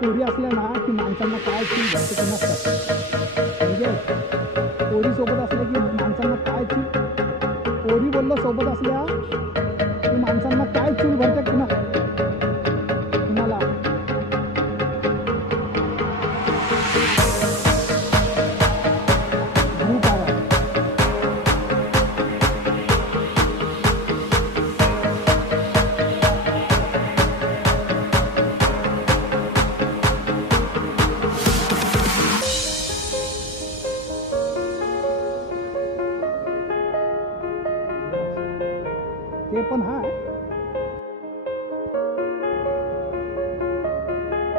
पोरी असल्या ना की माणसांना काय चीज घडते नसतात. म्हणजे पोरी सोबत असल्या की माणसांना काय चीज, पोरी बोललो सोबत असल्या की माणसांना काय चूल भरतात की ना तुम्हाला. ग्रुप आला ते पण. हा